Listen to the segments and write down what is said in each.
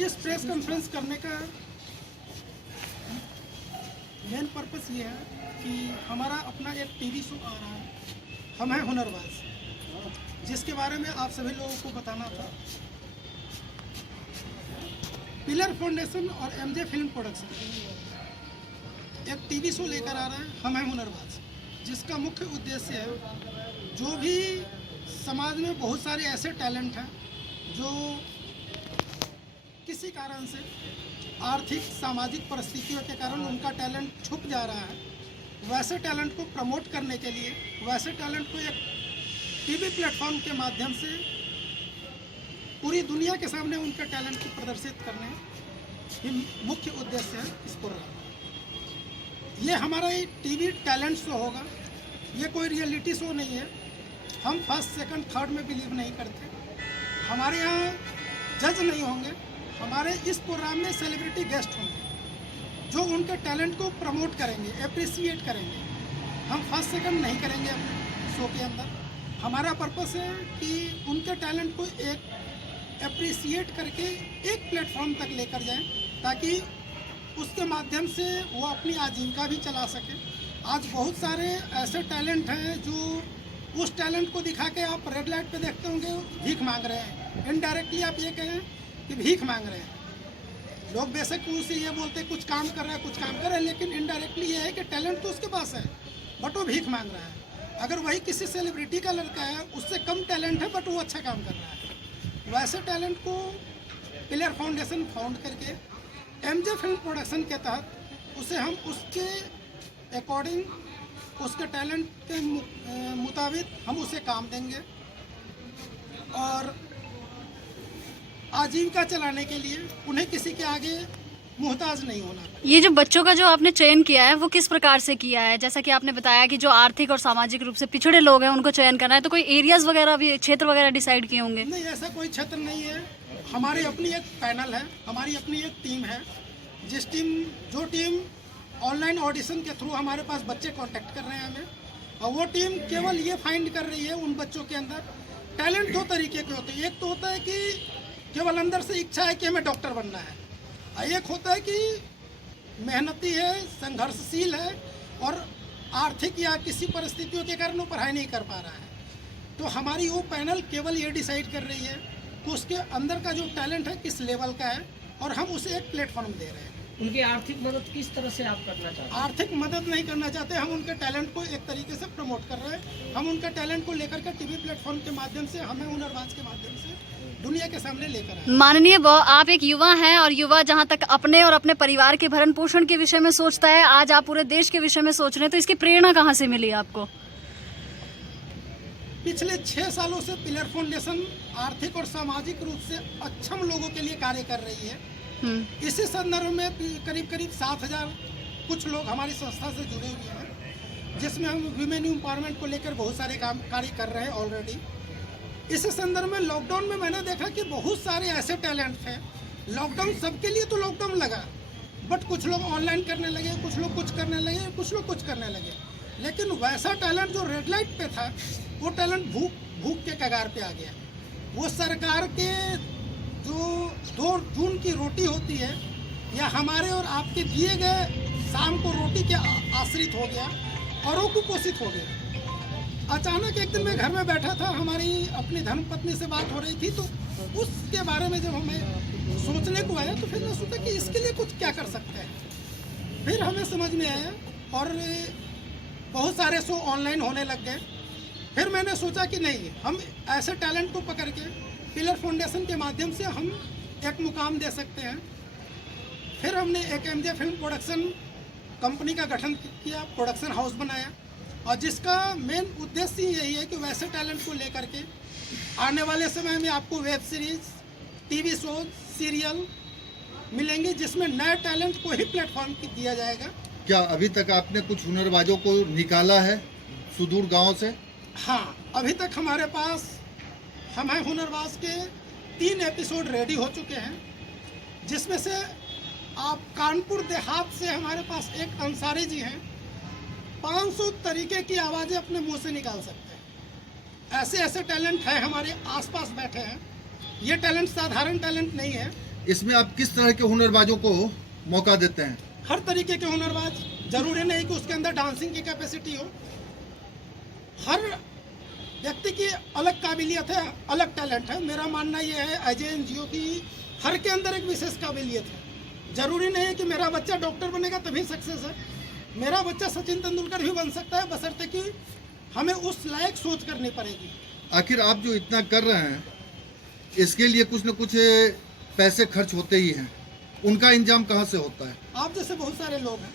आज इस press conference करने का मेन पर्पस ये है कि हमारा अपना एक टीवी शो आ रहा है, हम हैं हुनरबाज, जिसके बारे में आप सभी लोगों को बताना था। पिलर फाउंडेशन और एमजे फिल्म प्रोडक्शन एक टीवी शो लेकर आ रहा है, हम हैं हुनरबाज, जिसका मुख्य उद्देश्य है जो भी समाज में बहुत सारे ऐसे टैलेंट हैं जो किसी कारण से आर्थिक सामाजिक परिस्थितियों के कारण उनका टैलेंट छुप जा रहा है, वैसे टैलेंट को प्रमोट करने के लिए, वैसे टैलेंट को एक टीवी प्लेटफॉर्म के माध्यम से पूरी दुनिया के सामने उनके टैलेंट को प्रदर्शित करने ही मुख्य उद्देश्य है इस प्रोग्राम। ये हमारा टीवी टैलेंट शो होगा, ये कोई रियलिटी शो नहीं है। हम फर्स्ट सेकंड थर्ड में बिलीव नहीं करते। हमारे यहाँ जज नहीं होंगे, हमारे इस प्रोग्राम में सेलिब्रिटी गेस्ट होंगे जो उनके टैलेंट को प्रमोट करेंगे, एप्रिसिएट करेंगे। हम फर्स्ट सेकंड नहीं करेंगे अपने शो के अंदर। हमारा पर्पस है कि उनके टैलेंट को एक एप्रिसिएट करके एक प्लेटफॉर्म तक लेकर जाएं, ताकि उसके माध्यम से वो अपनी आजीविका भी चला सके। आज बहुत सारे ऐसे टैलेंट हैं जो उस टैलेंट को दिखा के आप रेड लाइट पे देखते होंगे भीख मांग रहे हैं। इनडायरेक्टली आप ये कहें कि भीख मांग रहे हैं। लोग बेशक उनसे ये बोलते हैं कुछ काम कर रहा है, कुछ काम कर रहा है, लेकिन इनडायरेक्टली ये है कि टैलेंट तो उसके पास है बट वो भीख मांग रहा है। अगर वही किसी सेलिब्रिटी का लड़का है, उससे कम टैलेंट है बट वो अच्छा काम कर रहा है, वैसे टैलेंट को पिलर फाउंडेशन फाउंड करके एमजे फिल्म प्रोडक्शन के तहत उसे हम उसके अकॉर्डिंग, उसके टैलेंट के मुताबिक हम उसे काम देंगे और आजीविका चलाने के लिए उन्हें किसी के आगे मुहताज नहीं होना। ये जो बच्चों का जो आपने चयन किया है वो किस प्रकार से किया है? जैसा कि आपने बताया कि जो आर्थिक और सामाजिक रूप से पिछड़े लोग हैं उनको चयन करना है, तो कोई एरियाज वगैरह भी, क्षेत्र वगैरह डिसाइड किए होंगे? नहीं, ऐसा कोई क्षेत्र नहीं है। हमारी अपनी एक पैनल है, हमारी अपनी एक टीम है। जो टीम ऑनलाइन ऑडिशन के थ्रू हमारे पास बच्चे कांटेक्ट कर रहे हैं हमें, और वो टीम केवल ये फाइंड कर रही है उन बच्चों के अंदर टैलेंट दो तरीके के होते हैं। एक तो होता है कि केवल अंदर से इच्छा है कि हमें डॉक्टर बनना है, और एक होता है कि मेहनती है, संघर्षशील है और आर्थिक या किसी परिस्थितियों के कारण वो पढ़ाई नहीं कर पा रहा है। तो हमारी वो पैनल केवल ये डिसाइड कर रही है कि उसके अंदर का जो टैलेंट है किस लेवल का है, और हम उसे एक प्लेटफॉर्म दे रहे हैं। उनकी आर्थिक मदद किस तरह से आप करना चाहते हैं? आर्थिक मदद नहीं करना चाहते, हम उनके टैलेंट को एक तरीके से प्रमोट कर रहे हैं। हम उनके टैलेंट को लेकर के टीवी प्लेटफॉर्म के माध्यम से, हमें हुनरबाज के माध्यम से दुनिया के सामने लेकर आए। माननीय आप एक युवा हैं, और युवा जहां तक अपने और अपने परिवार के भरण पोषण के विषय में सोचता है, आज आप पूरे देश के विषय में सोच रहे हैं, तो इसकी प्रेरणा कहां से मिली आपको? पिछले 6 सालों से पिलर फाउंडेशन आर्थिक और सामाजिक रूप से अक्षम लोगों के लिए कार्य कर रही है। इसी संदर्भ में करीब 7,000 कुछ लोग हमारी संस्था से जुड़े हुए हैं, जिसमें हम विमेन एम्पावरमेंट को लेकर बहुत सारे कार्य कर रहे हैं ऑलरेडी। इसी संदर्भ में लॉकडाउन में मैंने देखा कि बहुत सारे ऐसे टैलेंट थे। लॉकडाउन सबके लिए तो लॉकडाउन लगा, बट कुछ लोग ऑनलाइन करने लगे, कुछ लोग कुछ करने लगे, कुछ लोग कुछ करने लगे। लेकिन वैसा टैलेंट जो रेड लाइट पे था, वो टैलेंट भूख के कगार पे आ गया। वो सरकार के जो 2 जून की रोटी होती है, या हमारे और आपके दिए गए शाम को रोटी के आश्रित हो गया और वो कुपोषित हो गया। अचानक एक दिन मैं घर में बैठा था, हमारी अपनी धर्मपत्नी से बात हो रही थी, तो उसके बारे में जब हमें सोचने को आया तो फिर मैं सोचा कि इसके लिए कुछ क्या कर सकते हैं। फिर हमें समझ में आया और बहुत सारे शो ऑनलाइन होने लग गए। फिर मैंने सोचा कि नहीं, हम ऐसे टैलेंट को पकड़ के पिलर फाउंडेशन के माध्यम से हम एक मुकाम दे सकते हैं। फिर हमने एक एमजे फिल्म प्रोडक्शन कंपनी का गठन किया, प्रोडक्शन हाउस बनाया, और जिसका मेन उद्देश्य यही है कि वैसे टैलेंट को लेकर के आने वाले समय में आपको web series, TV show, serial मिलेंगे, जिसमें नए टैलेंट को ही प्लेटफॉर्म दिया जाएगा। क्या अभी तक आपने कुछ हुनरबाजों को निकाला है सुदूर गांव से? हाँ, अभी तक हमारे पास हम हैं हुनरबाज के 3 एपिसोड रेडी हो चुके हैं, जिसमें से आप कानपुर देहात से हमारे पास एक अंसारी जी हैं, 500 तरीके की आवाज़ें अपने मुंह से निकाल सकते हैं। ऐसे टैलेंट है हमारे आसपास बैठे हैं। ये टैलेंट साधारण टैलेंट नहीं है। इसमें आप किस तरह के हुनरबाजों को मौका देते हैं? हर तरीके के हुनरबाज, जरूरी नहीं कि उसके अंदर डांसिंग की कैपेसिटी हो। हर व्यक्ति की अलग काबिलियत है, अलग टैलेंट है। मेरा मानना यह है एज ए NGO की हर के अंदर एक विशेष काबिलियत है। जरूरी नहीं है कि मेरा बच्चा डॉक्टर बनेगा तभी सक्सेस है। मेरा बच्चा सचिन तेंदुलकर भी बन सकता है, बशर्ते कि हमें उस लायक सोच करनी पड़ेगी। आखिर आप जो इतना कर रहे हैं इसके लिए कुछ न कुछ पैसे खर्च होते ही हैं, उनका इंतजाम कहाँ से होता है? आप जैसे बहुत सारे लोग हैं,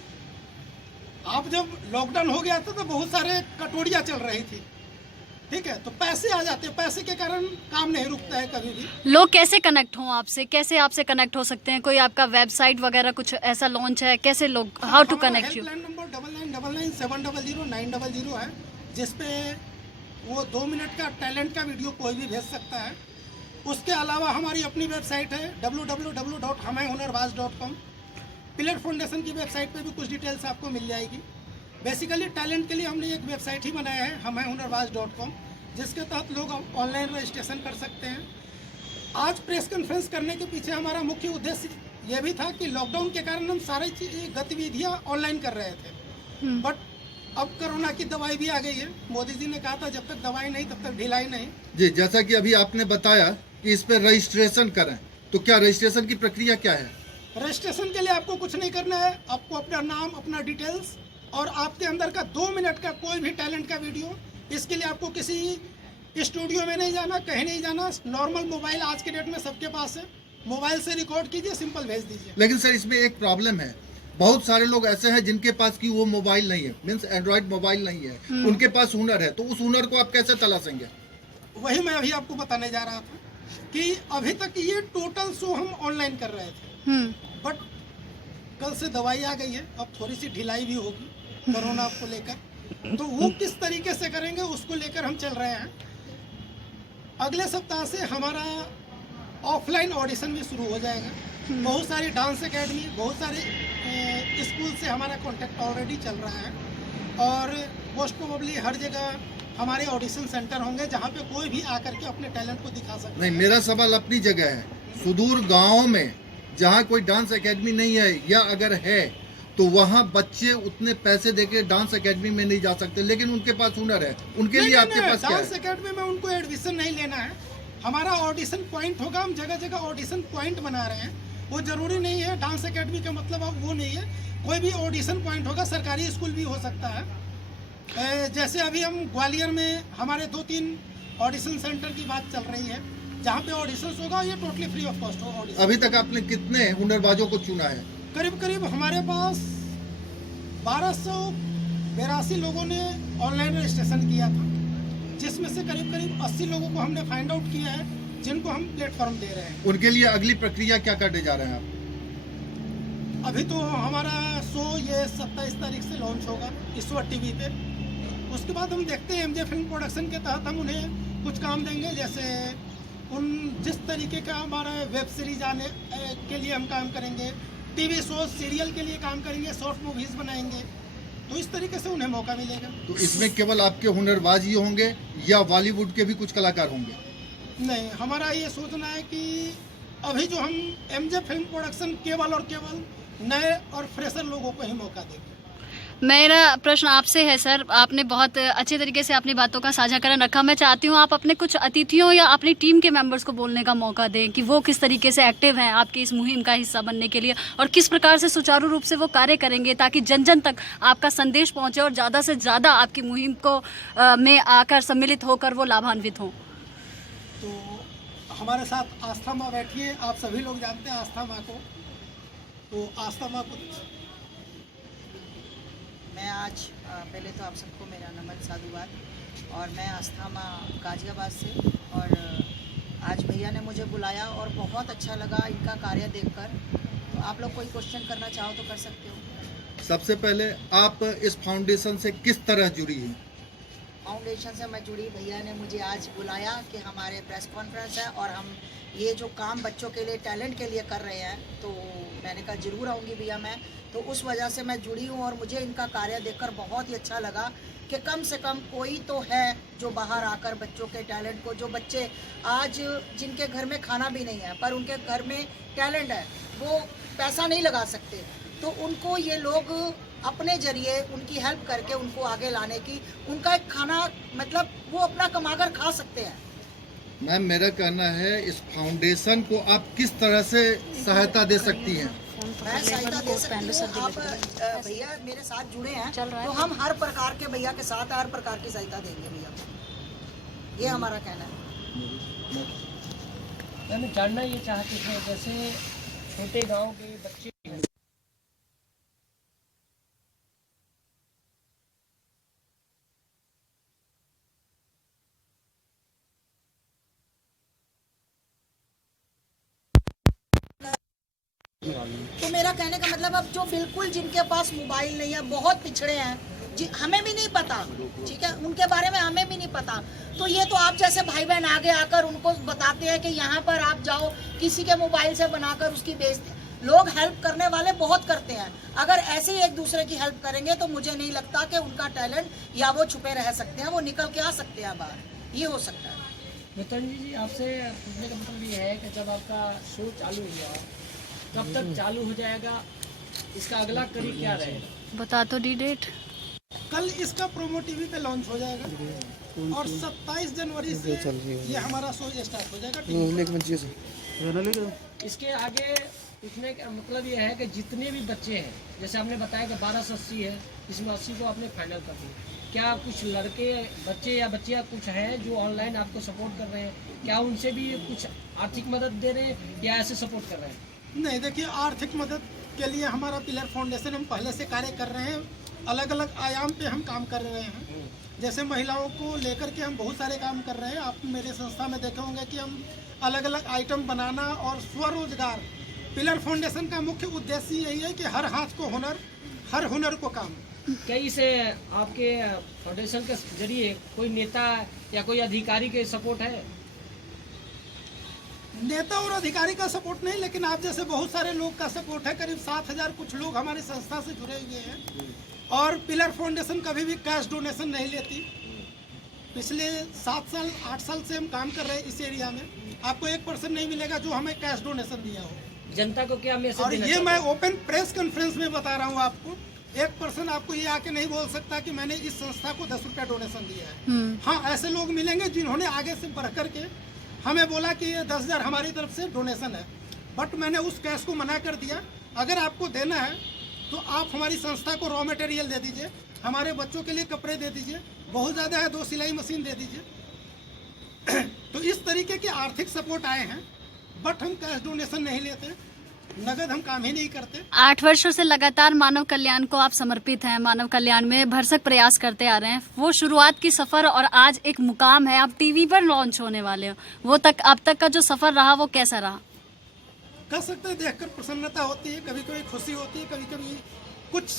आप जब लॉकडाउन हो गया था तो बहुत सारे कटोरियाँ चल रही थी, ठीक है, तो पैसे आ जाते हैं। पैसे के कारण काम नहीं रुकता है कभी भी। लोग कैसे कनेक्ट हों आपसे, कैसे आपसे कनेक्ट हो सकते हैं? कोई आपका वेबसाइट वगैरह कुछ ऐसा लॉन्च है? कैसे लोग, how to connect you? Helpline number 9999700900 है, जिसपे वो 2 मिनट का टैलेंट का वीडियो कोई भी भेज सकता है। उसके अलावा हमारी अपनी वेबसाइट है www.hamaihunerbaz.com। पिलर फाउंडेशन की वेबसाइट पे भी कुछ डिटेल्स आपको मिल जाएगी। बेसिकली टैलेंट के लिए हमने एक वेबसाइट ही बनाया है hamaihunerbaz.com, जिसके तहत लोग ऑनलाइन रजिस्ट्रेशन कर सकते हैं। आज प्रेस कॉन्फ्रेंस करने के पीछे हमारा मुख्य उद्देश्य ये भी था कि लॉकडाउन के कारण हम सारी गतिविधियाँ ऑनलाइन कर रहे थे, बट अब कोरोना की दवाई भी आ गई है। मोदी जी ने कहा था जब तक दवाई नहीं तब तक ढिलाई नहीं। जी, जैसा कि अभी आपने बताया कि इस पर रजिस्ट्रेशन करें, तो क्या रजिस्ट्रेशन की प्रक्रिया क्या है? रजिस्ट्रेशन के लिए आपको कुछ नहीं करना है। आपको अपना नाम, अपना डिटेल्स और आपके अंदर का 2 मिनट का कोई भी टैलेंट का वीडियो, इसके लिए आपको किसी स्टूडियो में नहीं जाना, कहीं नहीं जाना। नॉर्मल मोबाइल आज के डेट में सबके पास है, मोबाइल से रिकॉर्ड कीजिए, सिंपल भेज दीजिए। लेकिन सर इसमें एक प्रॉब्लम है, बहुत सारे लोग ऐसे हैं जिनके पास की वो मोबाइल नहीं है, मीन्स एंड्रॉइड मोबाइल नहीं है, उनके पास हुनर है, तो उस हुनर को आप कैसे तलाशेंगे? वही मैं अभी आपको बताने जा रहा था कि अभी तक ये टोटल शो हम ऑनलाइन कर रहे थे, बट कल से दवाई आ गई है, अब थोड़ी सी ढिलाई भी होगी कोरोना को लेकर, तो वो किस तरीके से करेंगे उसको लेकर हम चल रहे हैं। अगले सप्ताह से हमारा ऑफलाइन ऑडिशन भी शुरू हो जाएगा। बहुत सारी डांस एकेडमी, बहुत सारे स्कूल से हमारा कांटेक्ट ऑलरेडी चल रहा है, और मोस्ट प्रोबेबली हर जगह हमारे ऑडिशन सेंटर होंगे जहाँ पे कोई भी आकर के अपने टैलेंट को दिखा सकता है। नहीं, मेरा सवाल अपनी जगह है। सुदूर गाँव में जहाँ कोई डांस एकेडमी नहीं है, या अगर है तो वहाँ बच्चे उतने पैसे देके डांस एकेडमी में नहीं जा सकते, लेकिन उनके पास हुनर है, उनके लिए आपके पास क्या डांस है? एकेडमी में उनको एडमिशन नहीं लेना है। हमारा ऑडिशन पॉइंट होगा, हम जगह जगह ऑडिशन पॉइंट बना रहे हैं। वो जरूरी नहीं है डांस एकेडमी का मतलब अब वो नहीं है, कोई भी ऑडिशन पॉइंट होगा। सरकारी स्कूल भी हो सकता है। जैसे अभी हम ग्वालियर में हमारे 2-3 ऑडिशन सेंटर की बात चल रही है, जहाँ पे ऑडिशन होगा, ये टोटली फ्री ऑफ कॉस्ट होगा ऑडिशन। अभी तक आपने कितने हुनरबाजों को चुना है? करीब करीब हमारे पास 1282 लोगों ने ऑनलाइन रजिस्ट्रेशन किया था, जिसमें से करीब करीब 80 लोगों को हमने फाइंड आउट किया है, जिनको हम प्लेटफॉर्म दे रहे हैं। उनके लिए अगली प्रक्रिया क्या करने जा रहे हैं आप? अभी तो हमारा शो ये 27 तारीख से लॉन्च होगा ईश्वर टीवी पे। उसके बाद हम देखते हैं MJ फिल्म प्रोडक्शन के तहत हम उन्हें कुछ काम देंगे, जैसे उन जिस तरीके का हमारा वेब सीरीज आने के लिए हम काम करेंगे, टीवी शो सीरियल के लिए काम करेंगे, शॉर्ट मूवीज बनाएंगे, तो इस तरीके से उन्हें मौका मिलेगा। तो इसमें केवल आपके हुनरबाज ही होंगे या बॉलीवुड के भी कुछ कलाकार होंगे? नहीं, हमारा ये सोचना है कि अभी जो हम MJ फिल्म प्रोडक्शन केवल और केवल नए और फ्रेशर लोगों को ही मौका देंगे। मेरा प्रश्न आपसे है सर, आपने बहुत अच्छे तरीके से अपनी बातों का साझाकरण रखा। मैं चाहती हूँ आप अपने कुछ अतिथियों या अपनी टीम के मेंबर्स को बोलने का मौका दें कि वो किस तरीके से एक्टिव हैं आपकी इस मुहिम का हिस्सा बनने के लिए, और किस प्रकार से सुचारू रूप से वो कार्य करेंगे ताकि जन जन तक आपका संदेश पहुँचे और ज़्यादा से ज़्यादा आपकी मुहिम को में आकर सम्मिलित होकर वो लाभान्वित हों। तो हमारे साथ आस्था माँ बैठी है, आप सभी लोग जानते हैं आस्था माँ को, तो आस्था माँ कुछ। मैं आज पहले तो आप सबको मेरा नमन साधुवाद, और मैं आस्था माँ गाजियाबाद से, और आज भैया ने मुझे बुलाया और बहुत अच्छा लगा इनका कार्य देखकर। तो आप लोग कोई क्वेश्चन करना चाहो तो कर सकते हो। सबसे पहले आप इस फाउंडेशन से किस तरह जुड़ी हैं? फाउंडेशन से मैं जुड़ी, भैया ने मुझे आज बुलाया कि हमारे प्रेस कॉन्फ्रेंस है और हम ये जो काम बच्चों के लिए, टैलेंट के लिए कर रहे हैं, तो मैंने कहा ज़रूर आऊँगी भैया मैं। तो उस वजह से मैं जुड़ी हूँ और मुझे इनका कार्य देखकर बहुत ही अच्छा लगा कि कम से कम कोई तो है जो बाहर आकर बच्चों के टैलेंट को, जो बच्चे आज जिनके घर में खाना भी नहीं है पर उनके घर में टैलेंट है, वो पैसा नहीं लगा सकते, तो उनको ये लोग अपने जरिए उनकी हेल्प करके उनको आगे लाने की, उनका एक खाना मतलब वो अपना कमाकर खा सकते हैं। मैम, मेरा कहना है इस फाउंडेशन को आप किस तरह से सहायता दे सकती हैं? मैं सहायता दे सकती हूँ। आप भैया मेरे साथ जुड़े हैं तो हम हर प्रकार के भैया के साथ हर प्रकार की सहायता देंगे भैया, ये हमारा कहना है। मैंने जानना ये चाहते थे, जैसे छोटे गांव के बच्चे तो मेरा कहने का मतलब अब जो बिल्कुल जिनके पास मोबाइल नहीं है, बहुत पिछड़े हैं, हमें भी नहीं पता, ठीक है, उनके बारे में हमें भी नहीं पता, तो ये तो आप जैसे भाई बहन आगे आकर उनको बताते हैं कि यहाँ पर आप जाओ, किसी के मोबाइल से बनाकर उसकी बेचते। लोग हेल्प करने वाले बहुत करते हैं, अगर ऐसे ही एक दूसरे की हेल्प करेंगे तो मुझे नहीं लगता कि उनका टैलेंट या वो छुपे रह सकते हैं, वो निकल के आ सकते हैं बाहर, ये हो सकता है। मितन जी आपसे पूछने का मतलब ये है कि जब आपका शो चालू हुआ कब तक चालू हो जाएगा, इसका अगला कड़ी क्या रहेगा? बता तो दी डेट। कल इसका प्रोमो टीवी पे लॉन्च हो जाएगा और 27 जनवरी से ये हमारा शो स्टार्ट हो जाएगा। इसके आगे पूछने का मतलब ये है कि जितने भी बच्चे हैं, जैसे आपने बताया कि 1280 है, इसमें 80 को आपने फाइनल कर दिया, क्या कुछ लड़के बच्चे या बच्चियाँ कुछ हैं जो ऑनलाइन आपको सपोर्ट कर रहे हैं, क्या उनसे भी कुछ आर्थिक मदद दे रहे हैं या ऐसे सपोर्ट कर रहे हैं? नहीं, देखिए, आर्थिक मदद के लिए हमारा पिलर फाउंडेशन हम पहले से कार्य कर रहे हैं, अलग अलग आयाम पे हम काम कर रहे हैं। जैसे महिलाओं को लेकर के हम बहुत सारे काम कर रहे हैं। आप मेरे संस्था में देखे होंगे कि हम अलग अलग आइटम बनाना और स्वरोजगार, पिलर फाउंडेशन का मुख्य उद्देश्य यही है कि हर हाथ को हुनर, हर हुनर को काम। कई से आपके फाउंडेशन के जरिए कोई नेता या कोई अधिकारी के सपोर्ट है? नेता और अधिकारी का सपोर्ट नहीं, लेकिन आप जैसे बहुत सारे लोग का सपोर्ट है। करीब 7000 कुछ लोग हमारी संस्था से जुड़े हुए हैं और पिलर फाउंडेशन कभी भी कैश डोनेशन नहीं लेती। पिछले 7 साल 8 साल से हम काम कर रहे हैं इस एरिया में, आपको 1% नहीं मिलेगा जो हमें कैश डोनेशन दिया हो। जनता को क्या मैसेज और देना ये चाहते मैं हैं? ओपन प्रेस कॉन्फ्रेंस में बता रहा हूँ आपको, 1% आपको ये आके नहीं बोल सकता कि मैंने इस संस्था को 10 रुपया डोनेशन दिया है। हाँ, ऐसे लोग मिलेंगे जिन्होंने आगे से बढ़ करके हमें बोला कि ये 10,000 हमारी तरफ से डोनेशन है, बट मैंने उस कैश को मना कर दिया। अगर आपको देना है तो आप हमारी संस्था को रॉ मटेरियल दे दीजिए, हमारे बच्चों के लिए कपड़े दे दीजिए, बहुत ज़्यादा है 2 सिलाई मशीन दे दीजिए। तो इस तरीके के आर्थिक सपोर्ट आए हैं, बट हम कैश डोनेशन नहीं लेते, नगद हम काम ही नहीं करते। 8 वर्षों से लगातार मानव कल्याण को आप समर्पित हैं, मानव कल्याण में भरसक प्रयास करते आ रहे हैं। वो शुरुआत की सफर और आज एक मुकाम है, आप टीवी पर लॉन्च होने वाले हो, वो तक अब तक का जो सफर रहा वो कैसा रहा? कह सकते हैं, देखकर प्रसन्नता होती है, कभी कभी खुशी होती है, कभी कभी कुछ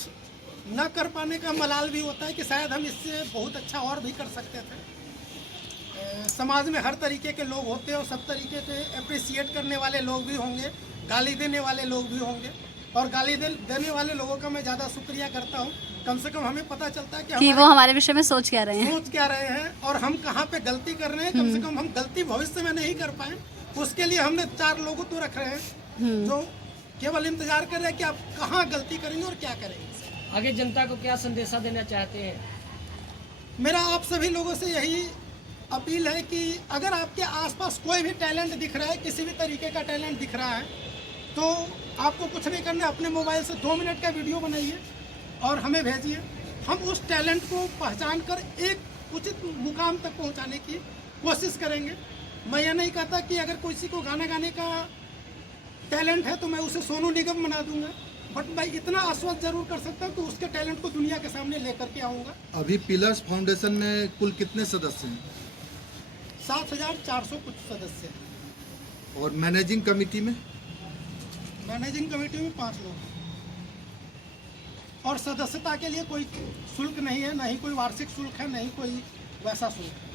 न कर पाने का मलाल भी होता है कि शायद हम इससे बहुत अच्छा और भी कर सकते थे। समाज में हर तरीके के लोग होते हैं और सब तरीके के अप्रिसिएट करने वाले लोग भी होंगे, गाली देने वाले लोग भी होंगे, और गाली देने वाले लोगों का मैं ज़्यादा शुक्रिया करता हूँ। कम से कम हमें पता चलता है कि वो हमारे विषय में सोच क्या रहे हैं और हम कहाँ पे गलती कर रहे हैं। कम से कम हम गलती भविष्य में नहीं कर पाए, उसके लिए हमने 4 लोगों तो रख रहे हैं जो केवल इंतजार कर रहे हैं कि आप कहाँ गलती करेंगे और क्या करेंगे। आगे जनता को क्या संदेशा देना चाहते हैं? मेरा आप सभी लोगों से यही अपील है कि अगर आपके आसपास कोई भी टैलेंट दिख रहा है, किसी भी तरीके का टैलेंट दिख रहा है, तो आपको कुछ नहीं करना, अपने मोबाइल से 2 मिनट का वीडियो बनाइए और हमें भेजिए। हम उस टैलेंट को पहचान कर एक उचित मुकाम तक पहुंचाने की कोशिश करेंगे। मैं ये नहीं कहता कि अगर किसी को गाना गाने का टैलेंट है तो मैं उसे सोनू निगम बना दूंगा, बट मैं इतना आश्वस्त जरूर कर सकता हूँ कि उसके टैलेंट को दुनिया के सामने लेकर के आऊँगा। अभी पिलर्स फाउंडेशन में कुल कितने सदस्य हैं? 7400 कुछ सदस्य हैं। और मैनेजिंग कमेटी में? मैनेजिंग कमेटी में 5 लोग हैं और सदस्यता के लिए कोई शुल्क नहीं है, ना ही कोई वार्षिक शुल्क है, नहीं कोई वैसा शुल्क है।